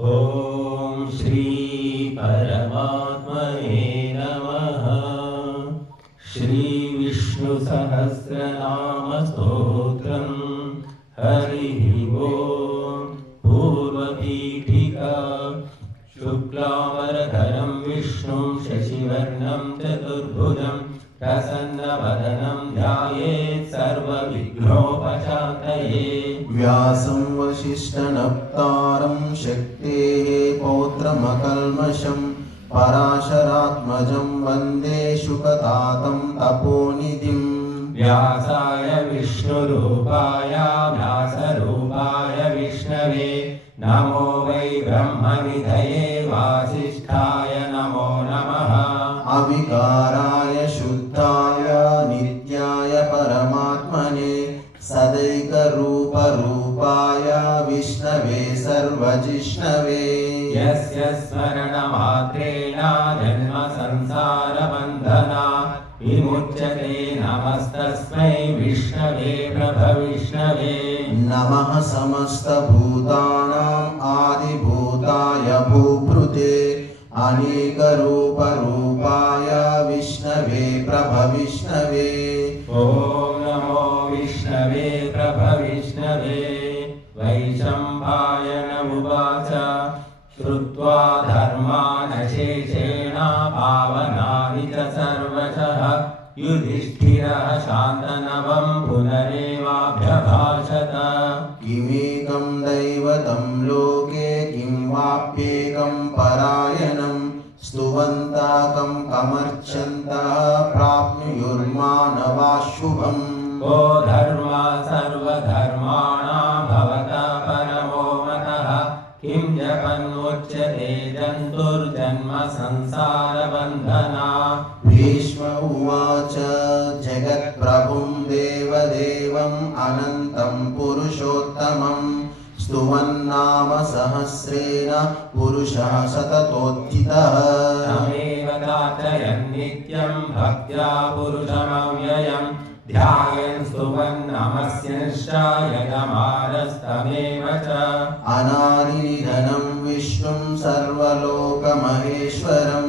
ॐ श्री परमात्मने नमः। श्री विष्णु सहस्रनाम स्तोत्रम्। हरिः ॐ। पूर्वपीठिका। शुक्लांबरधरं विष्णुं शशिवर्णं चतुर्भुजं प्रसन्नवदनं ध्यायेत् सर्वविघ्नोपशान्तये। व्यासं वसिष्ठनप्तारं शक्तेः पौत्रमकल्मषं पराशरात्मजं वन्दे शुकतातं तपोनिधिम्। व्यासाय विष्णुरूपाय व्यासरूपाय विष्णवे नमो वै ब्रह्मनिधये वासिष्ठाय नमो नमः। अविकाराय शुद्धाय नित्याय परमात्मने सदैकरूपरूपाय विष्णवे सर्वजिष्णवे। यस्य स्मरणमात्रेण जन्म संसारबन्धनात् विमुच्यते नमस्तस्मै विष्णवे प्रभविष्णवे। नमः समस्तभूतानां आदिभूताय भूभृते अनेकरूपरूपाय विष्णवे प्रभविष्णवे। ॐ नमो विष्णवे प्रभविष्णवे। वैशम्पायन उवाच श्रुत्वा धर्मानशेषेण पावनानि च सर्वशः युधिष्ठिरः शान्तनवं पुनरेवाभ्यभाषत। किमेकं दैवतं लोके किं वाप्येकं परायणं स्तुवन्ताकं कमर्चन्तः प्राप्नुयुर्मानवाः शुभम्। को धर्मा सर्वधर्माणां भवतः परमो मतः किं जपन्मुच्यते जन्तुर्जन्म संसारबन्धनात्। भीष्म उवाच जगत्प्रभुं देवदेवम् अनन्तं पुरुषोत्तमं स्तुवन्नाम सहस्रेण पुरुषः सततोत्थितः। तमेव चार्चयन् नित्यं भक्त्या पुरुषमव्ययम् ध्यायन् स्तुवन् नमस्यंश्च यजमानस्तमेव च। अनादिनिधनं विष्णुं सर्वलोकमहेश्वरं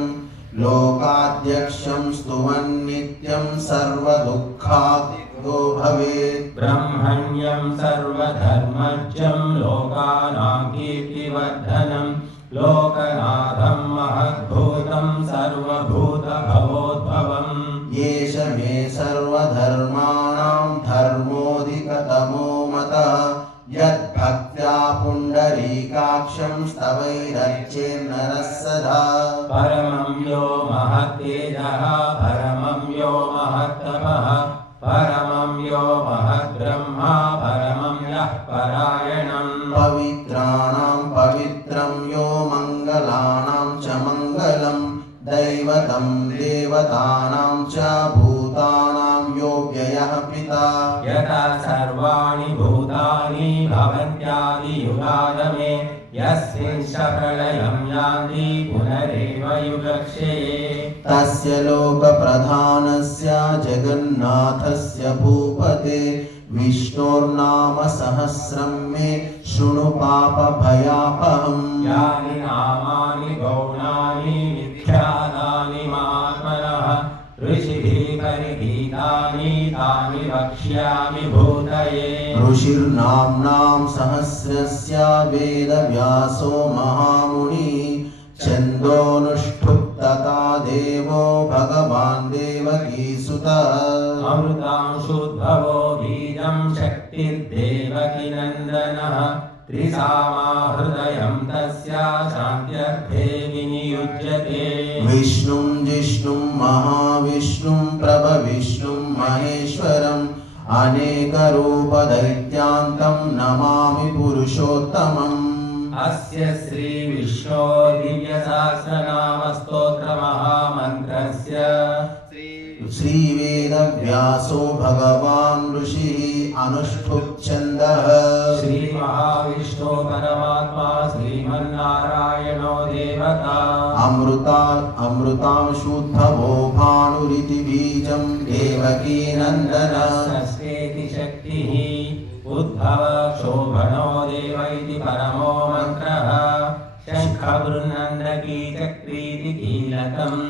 लोकाध्यक्षं स्तुवन् नित्यं सर्वदुःखादितो भवेत्। ब्रह्मण्यं सर्वधर्मज्ञं लोकानां कीर्तिवर्धनं लोकनाथं महद्भूतं सर्वभूतभवोद्भवम्। येष मे सर्वधर्माणां धर्मोऽधिकतमो मतः यद्भक्त्या पुण्डरीकाक्षं स्तवैरर्चेन्नरः सदा। परमं यो महत्तेजः परमं यो महत्तपः परमं यो महद्ब्रह्मा परमं यः परायणम्। पवित्राणां पवित्रं यो मङ्गलानां च मङ्गलं दैवतं देवतानां च भूतानां यो व्ययः पिता। यथा सर्वाणि भूतानि भवन्त्यादियुगागमे यस्मिंश्च प्रलयं यान्ति पुनरेव युगक्षये। तस्य लोकप्रधानस्य जगन्नाथस्य भूपते विष्णोर्नाम सहस्रं मे शृणु पापभयापहम्। यानि नामानि गौणानि विख्यातानि महात्मनः ऋषिभिः परिगीतानि तानि वक्ष्यामि भूतये। ऋषिर्नाम्नां सहस्रस्य वेदव्यासो महामुनिः छन्दोनुष्ठुप्तता देवो भगवान् देवकीसुतः। अमृतांशुद्भवो बीजं शक्तिर्देवकीनन्दनः त्रिसामा हृदयं तस्य शान्त्यर्थे विनियुज्यते। विष्णुं जिष्णुं महाविष्णुं प्रभविष्णुं महेश्वरम् अनेकरूपदैत्यान्तं नमामि पुरुषोत्तमम्। अस्य श्री विष्णो दिव्यसहस्रनामस्तोत्रमहामन्त्रस्य श्रीवेदव्यासो भगवान् ऋषिः अनुष्ठुप्छन्दः। श्रीमहाविष्णु परमात्मा श्रीमन्नारायणो देवता। अमृतांशुद्भवो भानुरिति बीजं देवकीनन्दनः। षष्ठेति शक्तिः उद्भव शोभनो देव इति परमो मन्त्रः। कीलकम्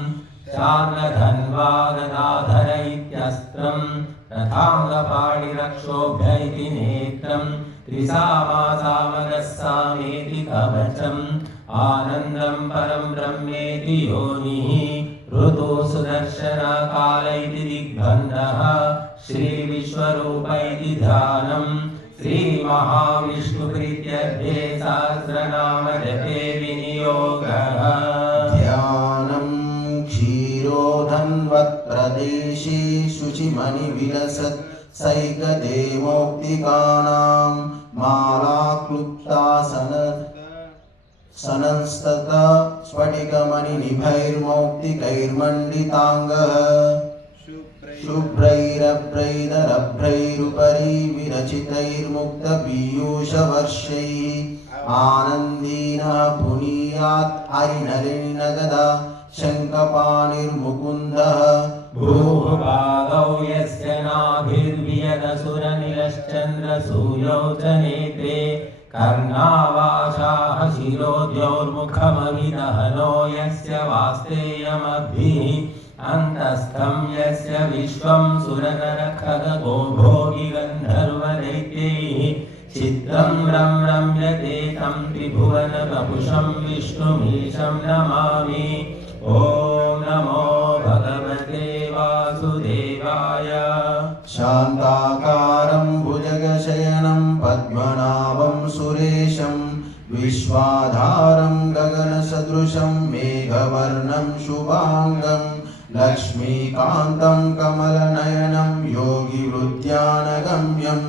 चार्लधन्वागदाधर इत्यस्त्रम् रथाङ्गपाणिरक्षोभ्य इति नेत्रम् त्रिसामासामगस्सामेति कवचम् आनन्दं परं ब्रह्मेति योनिः ऋतु सुदर्शनकाल इति दिग्बन्धः श्रीविश्वरूप इति ध्यानम् श्रीमहाविष्णुप्रीत्यर्थे सहस्रनामजपे विनियोगः ध्यानं क्षीरोधन्वत्प्रदेशे शुचिमणिविलसत् सैकदेवोक्तिकानां मालाक्लुप्तासन सनस्तता स्फटिकमणिनिभैर्मौक्तिकैर्मण्डिताङ्गः शुभ्रैरभ्रैदरभ्रैरुपरि विरचितैर्मुक्तपीयूषवर्षैः आनन्दीनः पुनीयात् हरिनलिनगदा शङ्खपाणिर्मुकुन्दः भूपादौ यस्य नाभिर्वियदसुरनिलश्चन्द्रसूर्यौ च नेत्रे कर्णावाशाः शिरोद्योर्मुखमभिदहनो यस्य वास्तेयमभिः अन्तस्थं यस्य विश्वं सुरनरखगो भोगिगन्धर्वदैत्यैः चित्रं रम्यते तं त्रिभुवनवपुषं विष्णुमीशं नमामि ॐ नमो भगवते वासुदेवाय शान्ताकारं भुजगशयनं पद्मनाभं सुरेशं विश्वाधारं गगनसदृशं मेघवर्णं शुभाङ्गं लक्ष्मीकान्तं कमलनयनं योगिवृद्ध्यानगम्यं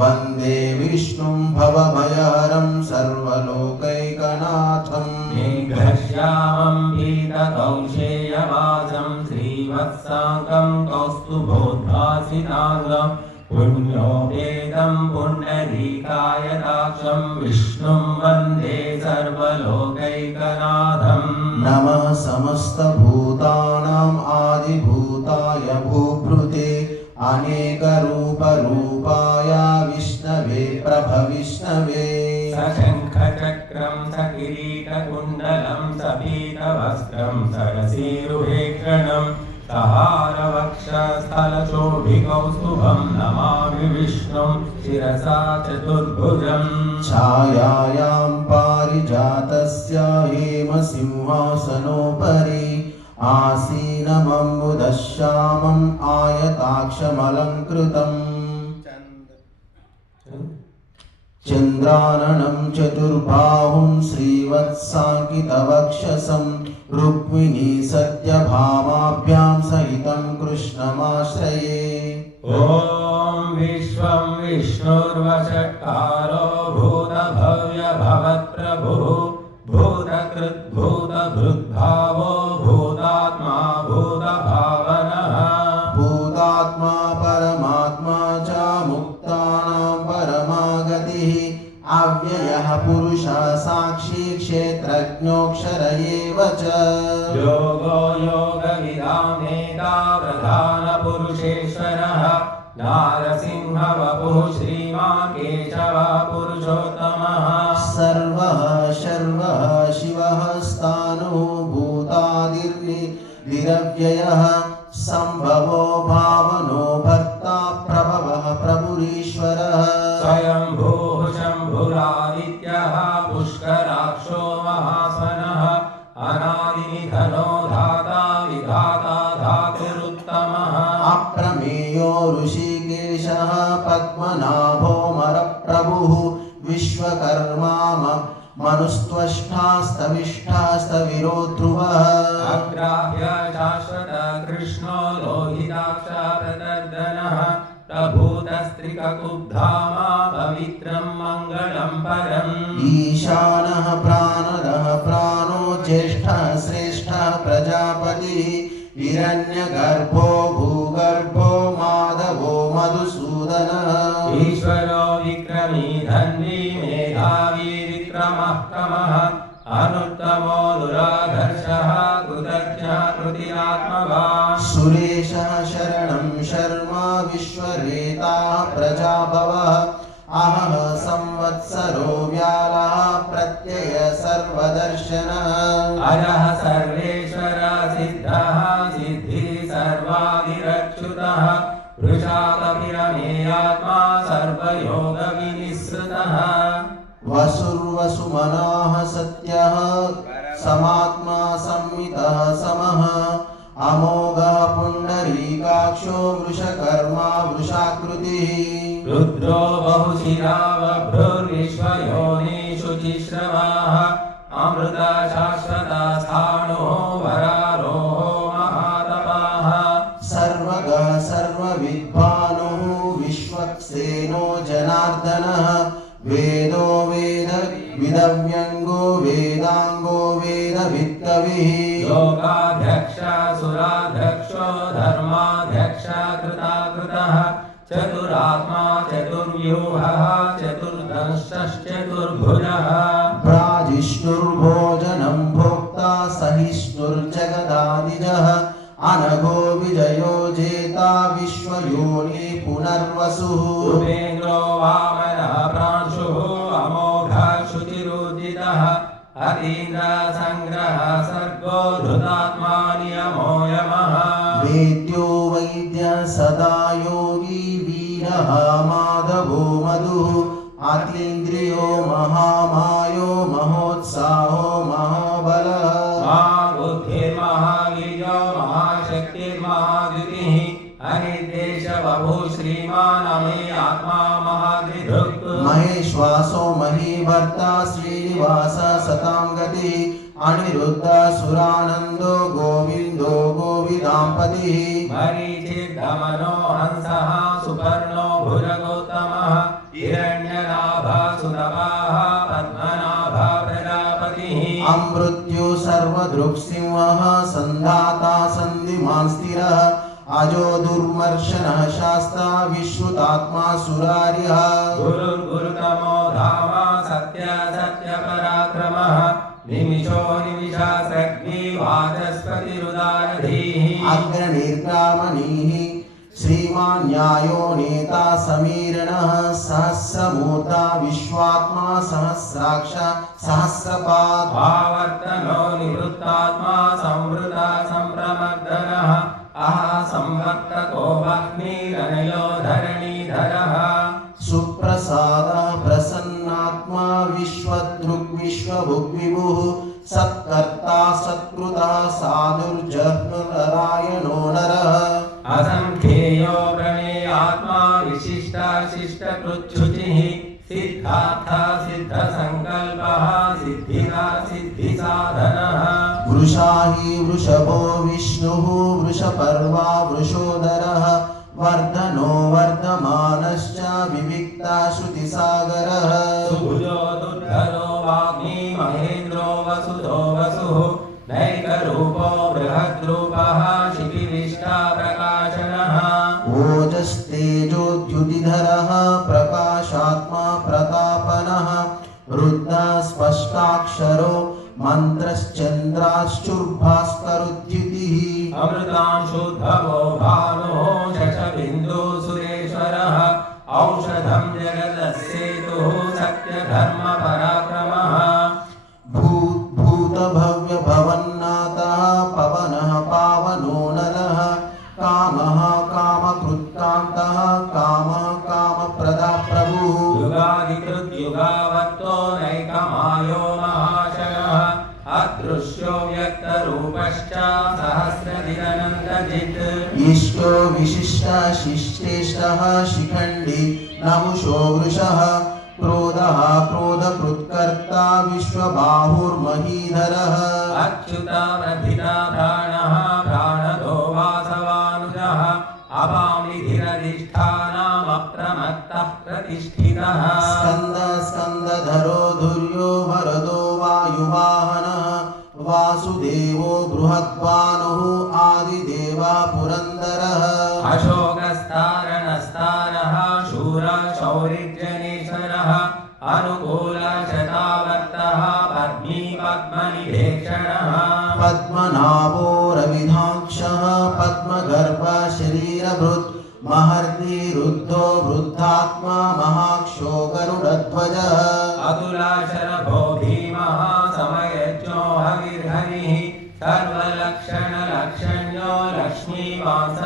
वन्दे विष्णुं भवभयहरं सर्वलोकैकनाथं मेघश्यामं पीतकौशेयवासं श्रीवत्साङ्गं कौस्तुभोद्भासिताङ्गं पुण्योपेतं पुण्डरीकायदाक्षं विष्णुं वन्दे सर्वलोकैकनाथम् नमः समस्तभूतानाम् आदिभूताय भूभृते अनेकरूपरूपाय विष्णवे प्रभविष्णवे सशङ्खचक्रं सकिरीटकुण्डलं सपीतवस्त्रं सरसीरुहेक्षणं सहारवक्षस्थलशोभिकौस्तुभं नमामि विष्णुं शिरसा चतुर्भुजम् छायायां पारिजातस्य हेमसिंहासनोपरि आसीनमम्बुदश्यामम् आयताक्षमलङ्कृतम् चन्द्राननं चतुर्बाहुं श्रीवत्साङ्कितवक्षसं रुक्मिणी सत्यभामाभ्यां सहितं कृष्णमाश्रये ॐ विश्वं विष्णुर्वषट्कारो भूतभव्यभवत्प्रभुः भूतकृद्भूतभृद्भावो भूतात्मा भूतभावनः भूतात्मा परमात्मा च मुक्तानां परमागतिः अव्ययः पुरुषः साक्षी क्षेत्रज्ञोऽक्षर एव च योगो योगविदामेता प्रधानपुरुषेश्वरः नारसिंहवपुः श्रीमान् केशवः पुरुषोत्तमः सर्वः शर्वः शिवः स्थाणुभूतादिर्निरव्ययः सम्भवो भावनो भर्ता प्रभवः प्रभुरीश्वरः स्वयंभूः शम्भुरादित्यः पुष्कराक्षो महासनः अनादिनिधनो धाता विधाता धातुरुत्तमः अप्रमेयो ऋषिकेशः पद्मनाभोऽमरप्रभुः विश्वकर्मा मनुस्त्वष्टास्तविष्टास्तविरो ध्रुवः अग्राह्य शाश्वत कृष्णो लोहिताक्षाप्रदर्दनः प्रभूतस्त्रिककुब्धामा पवित्रं मङ्गलं परम् ईशानः प्राणदः प्राणो ज्येष्ठः श्रेष्ठः प्रजापतिः हिरण्यगर्भो भूगर्भो माधवो मधुसूदनः ईश्वरो विक्रमी धन्वी मेधावी विक्रमः क्रमः अनुत्तमो दुराधर्षः कृतज्ञः कृतिरात्मवान् सुरेशः शरणं शर्मा विश्वरेताः प्रजाभवः अहः संवत्सरो व्यालः प्रत्यय सर्वदर्शनः अजः सर्वेश्वर सुमनाः सत्यः समात्मा संमितः समः अमोघः पुण्डरीकाक्षो वृषकर्मा वृषाकृतिः रुद्रो बहुशिरा बभ्रुर्विश्वयोनिषु चिश्रवाः अमृता शाश्वता स्थाणुः वरारोहो महातपाः सर्वगः सर्वविद्वानुः विश्वक्सेनो जनार्दनः वेदो वेद विदव्यङ्गो वेदाङ्गो वेदवित्तविः लोकाध्यक्ष सुराध्यक्षो धर्माध्यक्ष कृताकृतः चतुरात्मा चतुर्व्यूहः चतुर्दंश्चतुर्भुजः प्राजिष्णुर्भोजनं भोक्ता सहिष्णुर्जगदादिजः अनघो विजयो जेता विश्वयोनि पुनर्वसुः उपेन्द्रो वामनः प्रांशुः अमोघः शुचिरुदितः अतीन्द्रसङ्ग्रहः सर्गो धृतात्मा नियमो यमः वेद्यो वैद्यः सदा योगी वीरः माधवो मधुः अतीन्द्रियो महामायो महोत्साहो महाबलः महाबुद्धिर्महावीर्यो महाशक्तिर्महाद्युतिः अनिर्देशबभू श्रीमानमे आत्मा महाद्रिधृक् महेश्वासो महीभर्ता श्रीनिवासः सतां गतिः अनिरुद्ध सुरानन्दो गोविन्दो गोविदाम्पतिः मरीचिर्दमनो हंसः सुपर्णो भुजगौतमः हिरण्यनाभः सुतपाः पद्मनाभः प्रजापतिः अमृत्यो सर्वदृक्सिंहः सन्धाता सन्धिमान् स्थिरः अजो दुर्मर्शनः शास्ता विश्रुतात्मा सुरार्यः गुरुर्गुरुतमो धाम सत्य सत्यपराक्रमः निमिषो निमिषास्रग्नि वाचस्पतिरुदारधीः अग्रणीर्ग्रामणीः श्रीमान् न्यायो नेता समीरणः सहस्रमूर्धा विश्वात्मा सहस्राक्ष सहस्रपात् आवर्तनो निवृत्तात्मा संवृता सम्प्रमग्नः संवर्तको वह्निरनयो धरणीधरः सुप्रसादः प्रसन्नात्मा विश्वदृग्विश्वभुग्विभुः सत्कर्ता सत्कृतः साधुर्जह्नुरायणो नरः असंख्येयो प्रणेयात्मा विशिष्टाशिष्टकृच्छुचिः सिद्धार्थ सिद्धसङ्कल्पः सिद्धिदा सिद्धिसाधनः वृषा हि वृषभो विष्णुः वृषपर्वा वृषोदरः वर्धनो वर्धमानश्च विविक्ता श्रुतिसागरः सुभुजो दुर्धरो वाग्मी महेन्द्रो वसुधो वसुः नैकरूपो बृहद्रूपः शिखिविष्टा प्रकाशनः ओजस्तेजोद्युतिधरः प्रकाशात्मा प्रतापनः रुद्रः स्पष्टाक्षरो मन्त्रश्चन्द्राश्चुर्भास्करोद्युतिः अमृतांशुद्भवो भानुः शशबिन्दु सुरेश्वरः औषधं जगदस्येतुः सत्यधर्मपराक्रमः भूतभव्यभवन्नाथः पवनः पावनो नरः कामः कामकृत्कान्तः कामः कामप्रदः प्रभुः युगादिकृद्युगावत्तो नैकमायो महाशयः अदृश्यो व्यक्तरूपश्च सहस्रदिननन्दजित् इष्टो विशिष्टः शिष्टेष्टः शिखण्डी नहुषो वृषः क्रोधः क्रोधकृत्कर्ता विश्वबाहुर्महीधरः अच्युतानभिता प्राणः प्राणदो वासवानुजः अपामिधिरधिष्ठानमप्रमत्तः प्रतिष्ठितः स्कन्दः स्कन्दधरो धुर्यो वरदो वायुवाहनः वासुदेवो बृहद्भानुः आदिदेवः पुरन्दरः अशोकस्तारणस्तारः शूरशौरिजनेश्वरः अनुकूलशतावर्तः पद्मी पद्मनिभेक्षणः पद्मनाभो रविधाक्षः पद्मगर्भः शरीरभृत् महर्षि रुद्धो वृद्धात्मा महाक्षो गरुडध्वजः अतुलाशरभो भीमः समयज्ञो हविर्हरिः सर्वलक्षणलक्षण्यो लक्ष्मीवास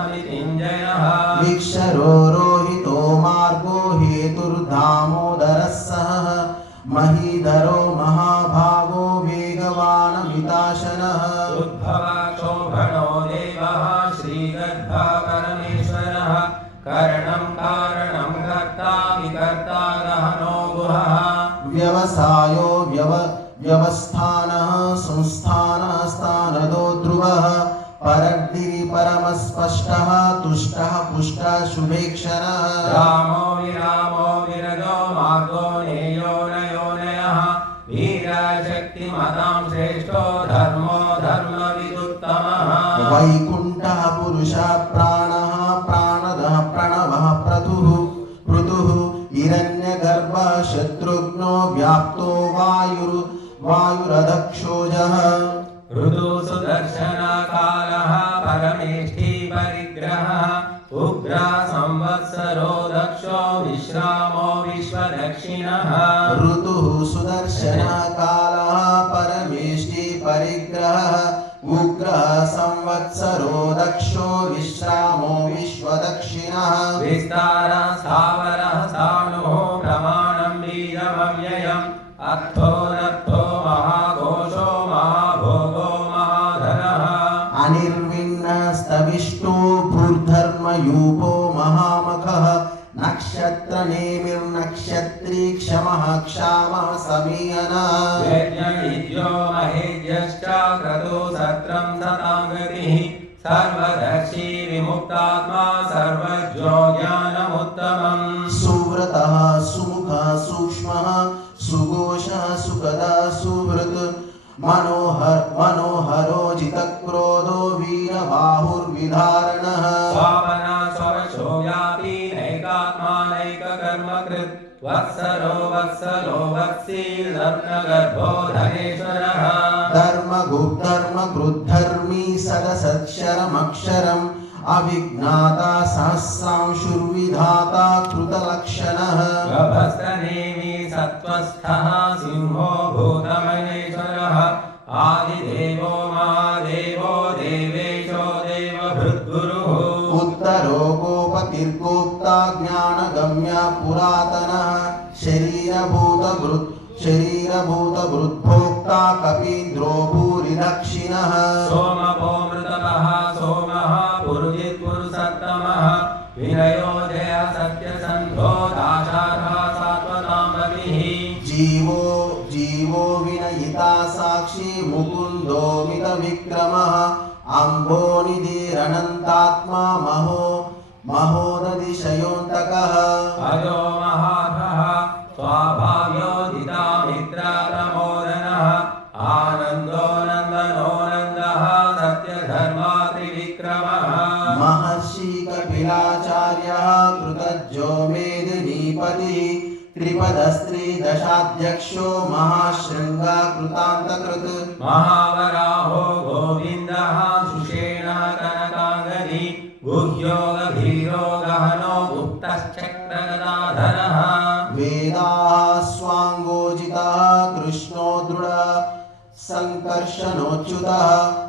व्यवस्थानः संस्थानः स्थानदो ध्रुवः परग्दिरि परमस्पष्टः तुष्टः पुष्टः शुभेक्षरः रामो विरामो विरजो मार्गो नेयो नयोनयः वीरशक्तिमतां श्रेष्ठो धर्मो धर्मविदुत्तमः वैकुण्ठः पुरुषः प्राणः प्राणदः प्रणवः पृथुः हिरण्यगर्भः शत्रुघ्नो व्याप्तो वायुरधक्षोजः ऋतुसुदर्शनकालः परमेष्ठी परिग्रहः उग्र संवत्सरो दक्षो विश्रामो विश्वदक्षिणः ऋतुः सुदर्शनकालः परमेष्ठी परिग्रहः उग्रः संवत्सरो दक्षो विश्रामो विश्वदक्षिणः विस्तारः स्थावरः स्थाणुः प्रमाणं वीरमव्ययम् अर्थोऽनर्थो महाघोषो महाभोगो महाधनः अनिर्विण्णस्तविष्टो भूर्धर्मयूपो महामखः नक्षत्रनेमिर्नक्षत्री क्षमः क्षामः समीयनः यज्ञविद्यो महेज्यश्च क्रतुः सत्रं सतां गतिः सर्वदर्शी विमुक्तात्मा सर्वज्ञो ज्ञानमुत्तमम् सुव्रतः सुमुखः सूक्ष्मः सुघोषः सुखदः सुहृत् मनोहरो जितक्रोधो वीरबाहुर्विधारणः स्वापना स्ववशो व्यापी नैकात्मा नैककर्मकृत् वत्सरो वत्सी धर्मगर्भो धनेश्वरः धर्मकृद्धर्मी सदसत्क्षरमक्षरम् अविज्ञाता सहस्रांशुर्विधाता कृतलक्षणः गभस्तनेमि सत्त्वस्थः सिंहो भूतमहेश्वरः आदिदेवो महादेवो देवेशो देवभृद्गुरुः उत्तरो गोपतिर्गोप्ता ज्ञानगम्य पुरातनः शरीरभूतभृद्भोक्ता कपीन्द्रो भूरिदक्षिणः सोमपो मृतपः सोमः पुरुजित्पुरुषत्तमः विनयो जय सत्यसन्धो दाशार्हः सात्वतां रविः जीवो विनयिता साक्षी मुकुन्दो मितविक्रमः अम्भोनिधिरनन्तात्मा महोदधिशयोऽन्तकः अजो महार्हः स्वाभाव्योदितामित्रप्रमोदनः आनन्दो नन्दनो नन्दः सत्यधर्मा त्रिविक्रमः महर्षि कपिलाचार्यः कृतज्ञो मेदिनीपतिः त्रिपदस्त्रिदशाध्यक्षो महाशृङ्गा कृतान्तकृत् महावराहो गोविन्दः सुषेणः कनकाङ्गदी गुह्यो गभीरो गहनो गुप्तश्चक्रगदाधरः वेदाः स्वाङ्गोजितः कृष्णो दृढः सङ्कर्षणोच्युतः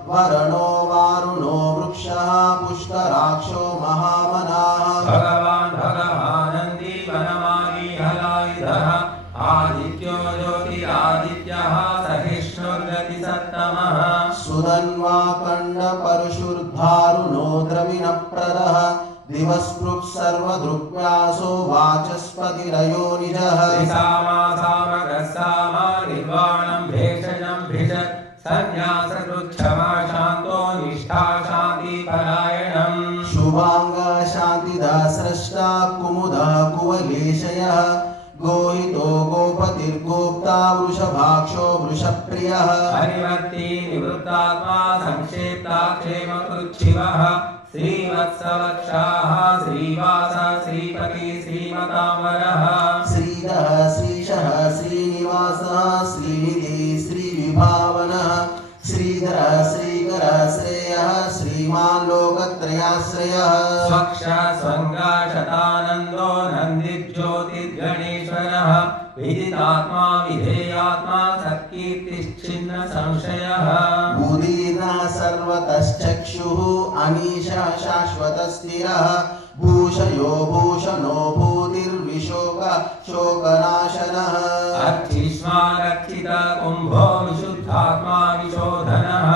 वरणो वारुणो वृक्षः पुष्कराक्षो महामनाः भगवान् भगवानन्दी वनमाली हलायुधः आदित्यो ज्योतिरादित्यः सहिष्णुर्गतिसत्तमः सुधन्वाकण्डपरशुर्धारुणो द्रविणप्रदः दिवस्पृक् सर्वदृक्व्यासो वाचस्पतिरयो निजः सामा निर्वाणं भेषजं भिषत् संन्यासकृच्छमा शान्तो निष्ठा शान्तिपरायणम् शुभाङ्गः शान्तिदः स्रष्टा कुमुदः कुवलेशयः गोहितो गोपतिर्गोप्ता वृषभाक्षो वृषप्रियः हरिवर्ती निवृत्तात्मा संक्षेप्ता क्षेमकृच्छिवः श्रीवत्सवक्षाः श्रीवासः श्रीपति श्रीमताम्बरः श्रीधः श्रीशः श्रीनिवासः श्रीनिधि श्रीविभावनः श्रीधरः श्रीकरः श्रेयः श्रीमान् लोकत्रयाश्रयः स्वक्षः स्वङ्गाशतानन्दो नन्दिज्योतिर्गणेश्वरः विदितात्मा विधेयात्मा सत्कीर्तिश्चिन्न संशयः उदीर्णः सर्वतश्चक्षुः अनीशः शाश्वतस्थिरः भूषयो भूषणो भूतिर्विशोकनाशनः अर्चिष्मा रक्षिता कुम्भो विशुद्धात्मा विशोधनः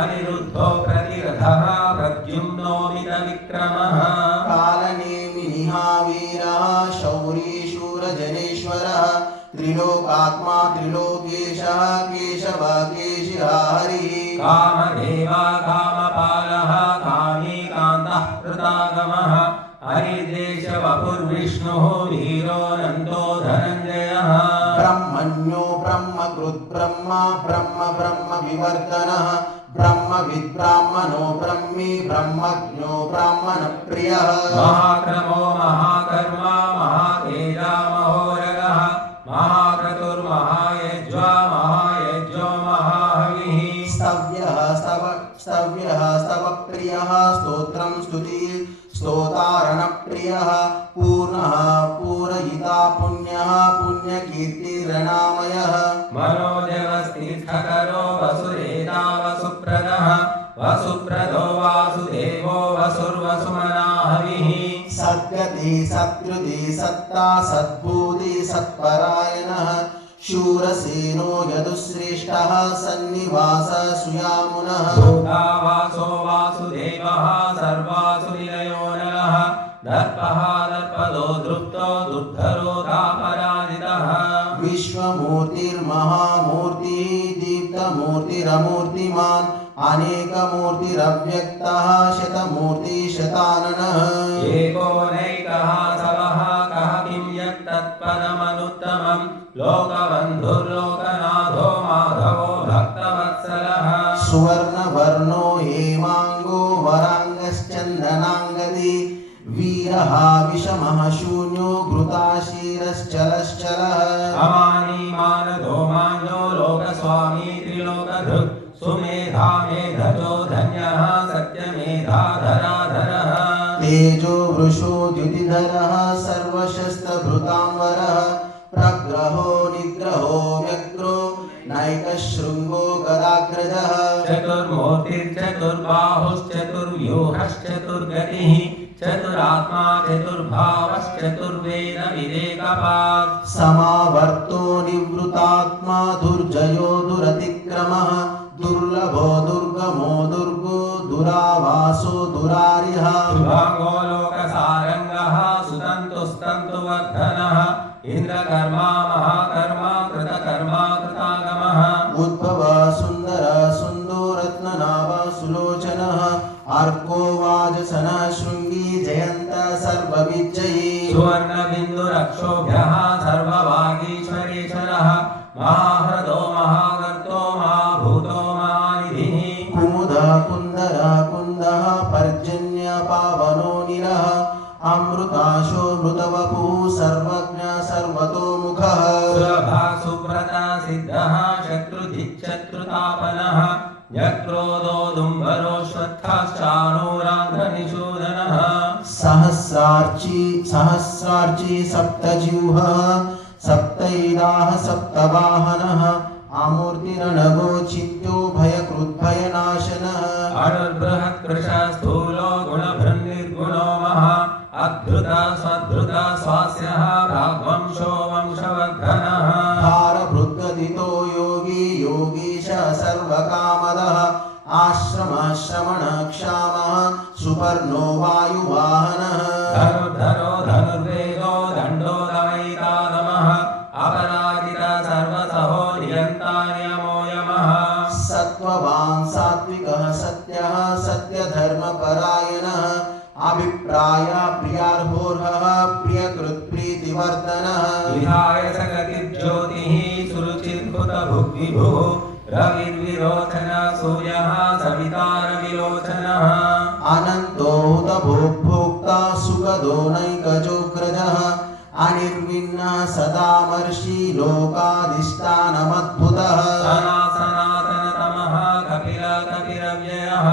अनिरुद्धो प्रतिरथः प्रद्युम्नो मितविक्रमः कालनेमिनिः वीरः शौरी शूरजनेश्वरः त्रिलोकात्मा त्रिलोकेशः केशव केशिहा हरिः कामदेवा कामपालः कामीकान्तः कृतागमः हरिदेशवपुर्विष्णुः वीरोऽनन्तो धनञ्जयः ब्रह्मण्यो ब्रह्मकृत् ब्रह्म ब्रह्म ब्रह्म विवर्धनः ब्रह्मविद्ब्राह्मणो ब्रह्मी ब्रह्मज्ञो ब्राह्मणप्रियः महाक्रमो महाकर्मा महातेजा महोरगः महाक्रतुर्महायज्वा महायज्ञो महाहविः स्तव्यः स्तवप्रियः स्तोत्रं स्तुति स्तोतारणप्रियः पूर्णः पूरयिता पुण्यः पुण्यकीर्तिरणामयः मनोजवस्तीर्थकरो वसुरेता वसुप्रदः वसुप्रदो वासुदेवो वसुर्वसुमनाहविः सद्गति सत्कृति सत्ता सद्भूति सत्परायणः शूरसेनो यदुश्रेष्ठः सन्निवास सुयामुनः भूतावासो वासुदेवः सर्वासुनिलयो नरः दर्पः दर्पदो दृप्तो दुर्धरो दापराजितः विश्वमूर्तिर्महामूर्तिः दीप्तमूर्तिरमूर्तिमान् अनेकमूर्तिरव्यक्तः शतमूर्तिशताननः एकोनैकः सवः कः किं यत्तत्पदमनुत्तमम् लोकबन्धुर्लोकनाथो माधवो भक्तवत्सलः सुवर्णवर्णो हेमाङ्गो वराङ्गश्चन्दनाङ्गदी वीरः विषमः शून्यो घृताशीरश्चलश्चलः अमानी मानदो मान्यो लोकस्वामी त्रिलोकधृक् सुमेधा मेधजो धन्यः सत्यमेधाधराधरः तेजो वृषो द्युतिधरः सर्वशस्त्रभृताम्बरः प्रग्रहो निग्रहो व्यग्रो नैकशृङ्गो गदाग्रजः चतुर्बाहुश्चतुर्व्यूहश्चतुर्गतिः चतुरात्मा चतुर्भावश्चतुर्वेद विवेकपात् समावर्तो निवृतात्मा दुर्जयो दुरतिक्रमः दुर्लभो दुर्गमो दुर्गो दुरावासो दुरारिः शुभांगो लोकसारङ्गः सुतन्तुस्तन्तुवर्धनः इन्द्रकर्मा महाकर्मा कृतकर्मा कृतागमः उद्भव सुन्दर सुन्दो रत्ननाभ सुलोचनः अर्को वाजसनः शृङ्गी जयन्त सर्वविजयी सुवर्णबिन्दुरक्षोभ्यः सर्ववागीश्वरेश्वरः महाह्रदो महागर्तो महाभूतो महानिधिः कुमुद कुन्दर कुन्दः पर्जन्य पावनो निरः अमृताशो मृतवपुः सर्वज्ञ सर्वतोमुखः सुलभः सुव्रता सिद्धः शत्रुधिच्छत्रुतापनः यक्रोधोदुम्बरोश्वत्थश्चाणूरान्ध्रनिषूदनः सहस्रार्ची सप्तजिह्वः सप्तैदाः सप्तवाहनः आमूर्तिरणगो चिन्त्यो भयकृद्भयनाशनः अणुर्बृहत्कृशः स्थूलो गुणभृन्निर्गुणो महा अद्भुता स्वद्भुता स्वास्यः प्राग्वंशो वंशवर्धनः भारभृद्गदितो योगी योगीश सर्वकामदः आश्रमश्रमणक्षामः सुपर्णो वायुवाहनः धनुर्धरो धनुर्वेदो दण्डो दमयितादमः अपराजित सर्वसहो नियन्ता नियमो यमः सत्त्ववान् सात्विकः सत्यः सत्यधर्मपरायणः अभिप्राय प्रियार्होर्हः प्रियकृत्प्रीतिवर्धनः विहाय सगतिर्ज्योतिः सुरुचिर्भुतभुग्विभुः रविर्विरोचन सूर्यः सवितारविलोचनः अनन्तो हुतभोक्ता सुगदो नैकजोग्रजः अनिर्विण्णः सदामर्षि लोकाधिष्ठानमद्भुतः सनातनतमः कपिल कपिरव्ययः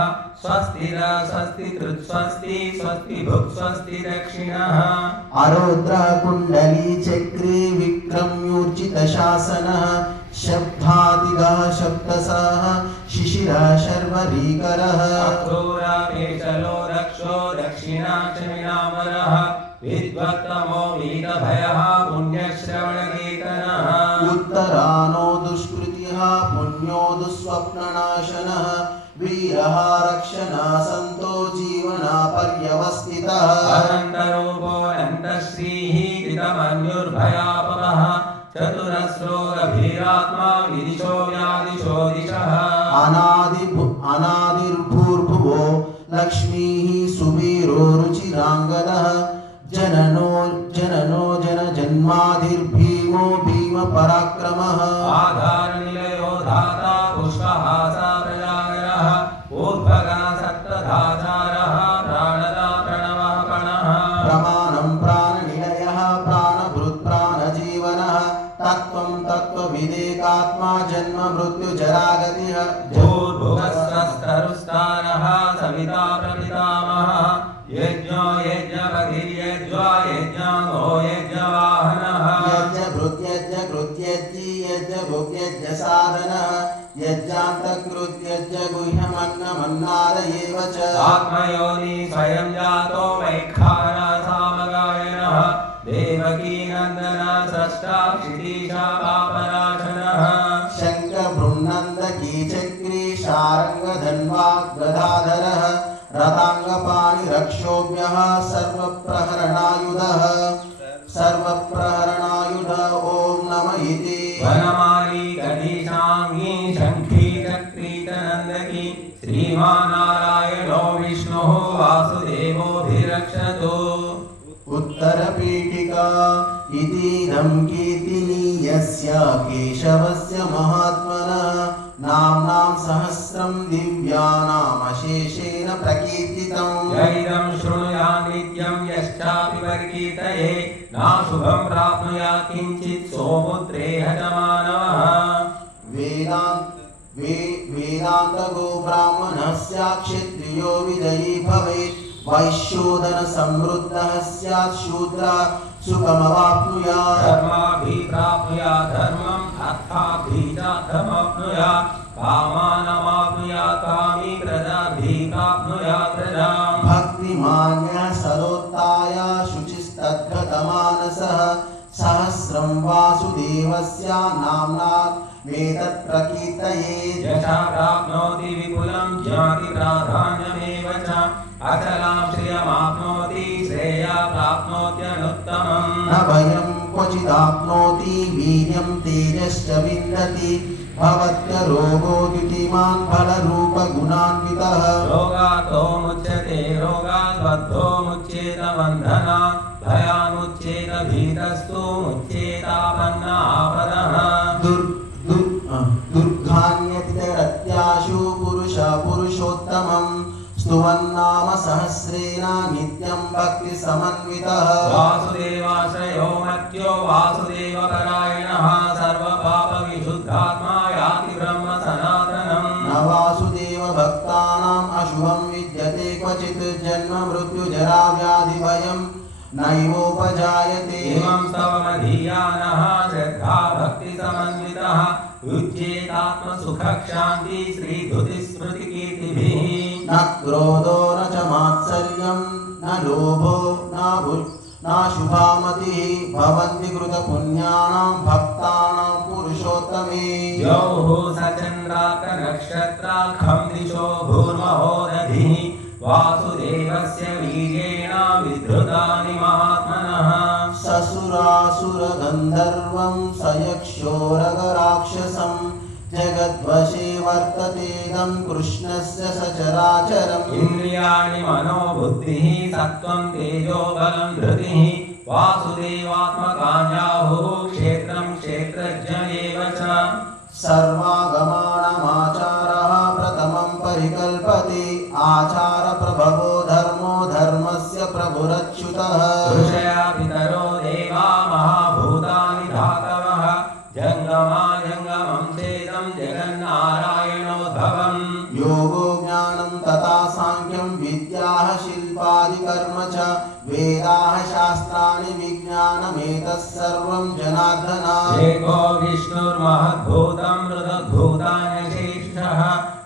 स्वस्तिर स्वस्तिकृत् स्वस्ति स्वस्ति भुक् स्वस्ति दक्षिणः आरुद्रः कुण्डली चक्रे विक्रम्यूर्जितशासनः शब्दादिगः शब्दसः शिशिरः शर्वरीकरः अक्रूरापेशलो दक्षो दक्षिणाक्षमिणामरः विद्वत्तमो वीरभयः पुण्यश्रवणकीर्तनः उत्तरानो दुष्कृतिः पुण्यो दुःस्वप्ननाशनः वीरः रक्षणः सन्तो जीवना पर्यवस्थितः अनन्तरूपो अनन्तश्रीः कृतमन्युर्भयापमः चतुरस्रो गभीरात्मा विदिशो व्यादिशो दिशः अनादिर्भूर्भुवो लक्ष्मीः सुवीरो रुचिराङ्गदः जननो जनजन्मादिर्भीमो भीमपराक्रमः आधारनिलयो धाता पुष्पहासा प्रजागरः ऊर्ध्वगः सप्तधाचारः प्राणदा प्रणवः प्रणः प्रमाणं प्राणनिलयः प्राणभृत् प्राणजीवनः तत्त्वं तत्त्वविदेकात्मा जन्म मृत्युजरागतिः भूर्भुवस्रस्तरुस्तारः सविता प्रपितामहः यज्ञो यज्ञपतिर्यज्वा यज्ञाङ्गो यज्ञवाहनः यज्ञभृत्यज्ञकृत्यज्ञी यज्ञभुग्यज्ञसाधनः यज्ञान्तकृत्यज्ञगुह्यमन्नमन्नाद एव च आत्मयोनि स्वयं जातो वैखानसामगायनः देवकी नन्दन स्रष्टा क्षितीशा पापनाशनः शङ्खभृन्नन्दकी चक्री शारङ्गधन्वा गदाधरः रथाङ्गपाणिरक्षोभ्यः सर्वप्रहरणायुध ॐ नम इति वनमाली गणेशाङ्गी शङ्खी चक्री च नन्दकी श्रीमान्नारायणो विष्णुः वासुदेवोऽभिरक्षतु उत्तरपीठिका इतीदं कीर्तिनीयस्य केशवस्य महात्मनः नाम्नां सहस्रं दिव्यानामशेषेण प्रकीर्तितम् यैदं शृणुयात् नित्यं यश्चापि परिकीर्तये नाशुभं प्राप्नुयात् किञ्चित् सोमुद्रेह च मानवः वेदान्तगो ब्राह्मणः स्यात् क्षत्रियो विजयी भवेत् वैश्योधनसमृद्धः स्यात् शूद्रः सुखमवाप्नुयात् धर्माभिप्राप्नुयात् धर्मम् अर्थाभिजातमप्नुयात् कामानमाप्नुयात् कामी प्रजाभिप्राप्नुयात् प्रजाम् भक्तिमान्यः सरोत्ताय शुचिस्तद्गतमानसः सहस्रं वासुदेवस्य नाम्ना वेदत् प्रकीर्तयेत् यशा प्राप्नोति विपुलं ज्ञाति प्राधान्यमेव च अचलां श्रियमाप्नोति श्रेया प्राप्नोत्यनुत्तमम् न भयं क्वचिदाप्नोति वीर्यं तेजश्च विन्दति भवत्यरोगो द्युतिमान् फलरूपगुणान्वितः रोगातो मुच्यते रोगात् बद्धो मुच्येत बन्धनात् भयान्मुच्येत भीतस्तु मुच्येतापन्नापदः दुर्गान्यतिरत्याशु पुरुषोत्तमं स्तुवन्नाम सहस्रेण नित्यं भक्तिसमन्वितः वासुदेवाश्रयो मर्त्यो वासुदेवपरायणः सर्वपापविशुद्धात्मा याति ब्रह्म सनातनम् न वासुदेव भक्तानाम् अशुभं विद्यते क्वचित् जन्म मृत्युजरा व्याधिभयं नैवोपजायते एवं स्तवमधीयानः श्रद्धा भक्तिसमन्वितः युज्येतात्मसुखक्षान्ति श्रीधुतिस्मृतिकीर्तिभिः न क्रोधो न च मात्सर्यं न लोभो नाशुभामतिः भवन्ति कृतपुण्यानां भक्तानां पुरुषोत्तमे द्यौः सचन्द्रार्कनक्षत्राखं दिशो भूर्महो दधिः वासुदेवस्य वीर्येण विधृतानि महात्मनः ससुरासुरगन्धर्वं सयक्षोरगराक्षसं जगद्वशे वर्ततेदं कृष्णस्य सचराचरम् इन्द्रियाणि मनोबुद्धिः सत्त्वं तेजो बलं धृतिः वासुदेवात्मकान्याहुः क्षेत्रं क्षेत्रज्ञ एव च सर्वागमानमाचारः प्रथमं परिकल्पते आचारप्रभवो धर्मो धर्मस्य प्रभुरच्युतः ऋषया पितरो देवा महाभूतानि धातवः जङ्गमाजङ्गमं चेदं जगन्नारायणोद्भवम् योगो ज्ञानं तथा साङ्ख्यं विद्याः शिल्पादिकर्म च वेदाः शास्त्राणि विज्ञानमेतः सर्वं जनार्दनात् एको विष्णुर्महद्भूतं मृदद्भूतान्यशेषः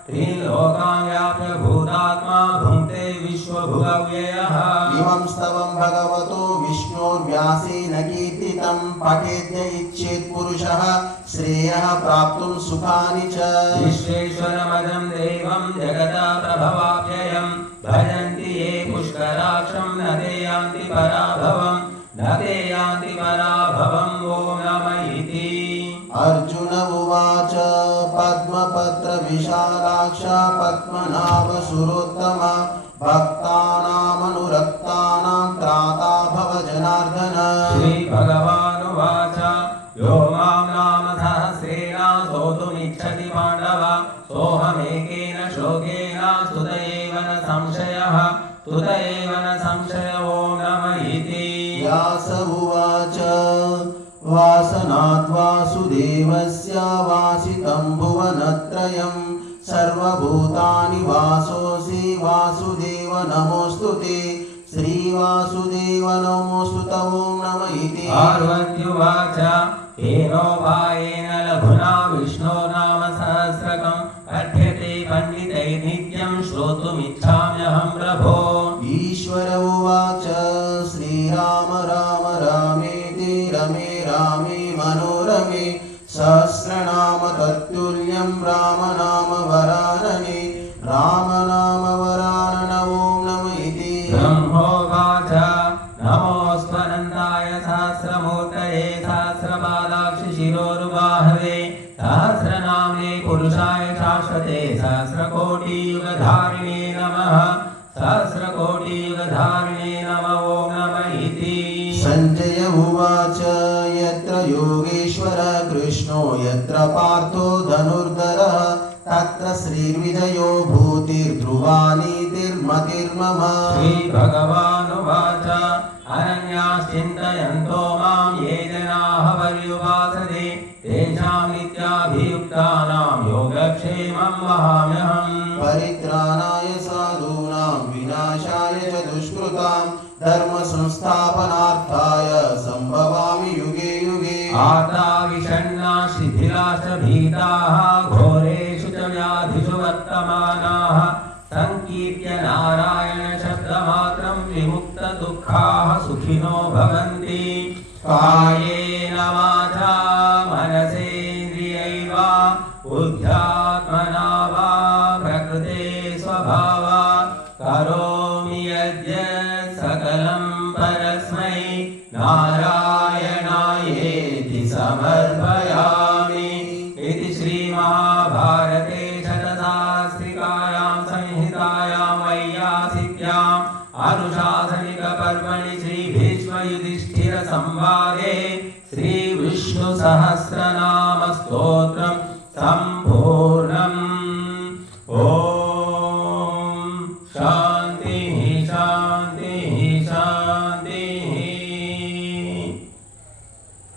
त्रिलोकान् व्याप्य भूतात्मा भुङ्क्ते विश्वभुगव्ययः इमं स्तवं भगवतो विष्णोर्व्यासेन कीर्तितं पठेद्य इच्छेत् पुरुषः श्रेयः प्राप्तुं सुखानि च विश्वेश्वरमजं देवं जगता प्रभवाप्ययं भजन्ति ये पुष्कराक्षं न ते यान्ति पराभवम् ॐ नमः इति पद्मपत्र विशालाक्ष पद्मनाभ सुरोत्तम भक्तानामनुरक्तानां त्राता भव जनार्दन। श्री भगवानुवाच यो मां नाम सहस्रेण स्तोतुमिच्छति पाण्डव सोऽहमेकेन श्लोकेन स्तुत एव न संशयः स्तुत एव न संशय ॐ नम इति। व्यास उवाच वासनात् वासुदेवस्य वासितं भुवनत्रयं सर्वभूतानि वासोऽसि वासुदेव नमोऽस्तु ते। श्रीवासुदेव नमोऽस्तु ॐ नम इति। पार्वत्युवाच तेनोपायेन लघुना विष्णोर्नाम सहस्रकं पठ्यते पण्डितैर्नित्यं श्रोतुमिच्छाम्यहं प्रभो। ईश्वर उवाच श्रीराम राम रामेति रमे रामे मनोरमे सहस्रनाम तत्तुल्यं रामनाम वरानने रामनाम वरानन ॐ नम इति। ब्रह्मोवाच नमोऽस्त्वनन्ताय सहस्रमूर्तये सहस्रपादाक्षि शिरोरुबाहवे सहस्रनाम्ने पुरुषाय शाश्वते सहस्रकोटियुगधारिणे नमः सहस्रकोटियुगधारिणे नमः ॐ नम इति। संजय उवाच यत्र योगेश्वर कृष्णो यत्र पार्थो धनुर्धरः तत्र श्रीर्विजयो भूतिर्ध्रुवा नीतिर्मतिर्मम। श्रीभगवानुवाच अनन्याश्चिन्तयन्तो मां ये जनाः पर्युपासते तेषां नित्याभियुक्तानां योगक्षेमं वहाम्यहम्। परित्राणाय साधूनां विनाशाय च दुष्कृतां धर्म संस्थापनार्थाय संभवामि युगे युगे। आर्ता विषण्णा शिथिलाश्च भीताः घोरेषु च व्याधिषु वर्तमानाः संकीर्त्य नारायण शब्दमात्रं विमुक्तदुःखाः सुखिनो भवन्ति। कायेन वाचा मनसेन्द्रियैर्वा बुद्ध्यात्मना वा प्रकृते स्वभावात् करोमि यद्यत् सकलं परस्मै नारायणायेति समर्पयामि इति श्रीमहाभारते शतसहस्रिकायां संहितायां वैयासिक्याम् अनुशासनिकपर्वणि श्रीभीष्मयुधिष्ठिरसंवादे श्रीविष्णुसहस्रनामस्तोत्रं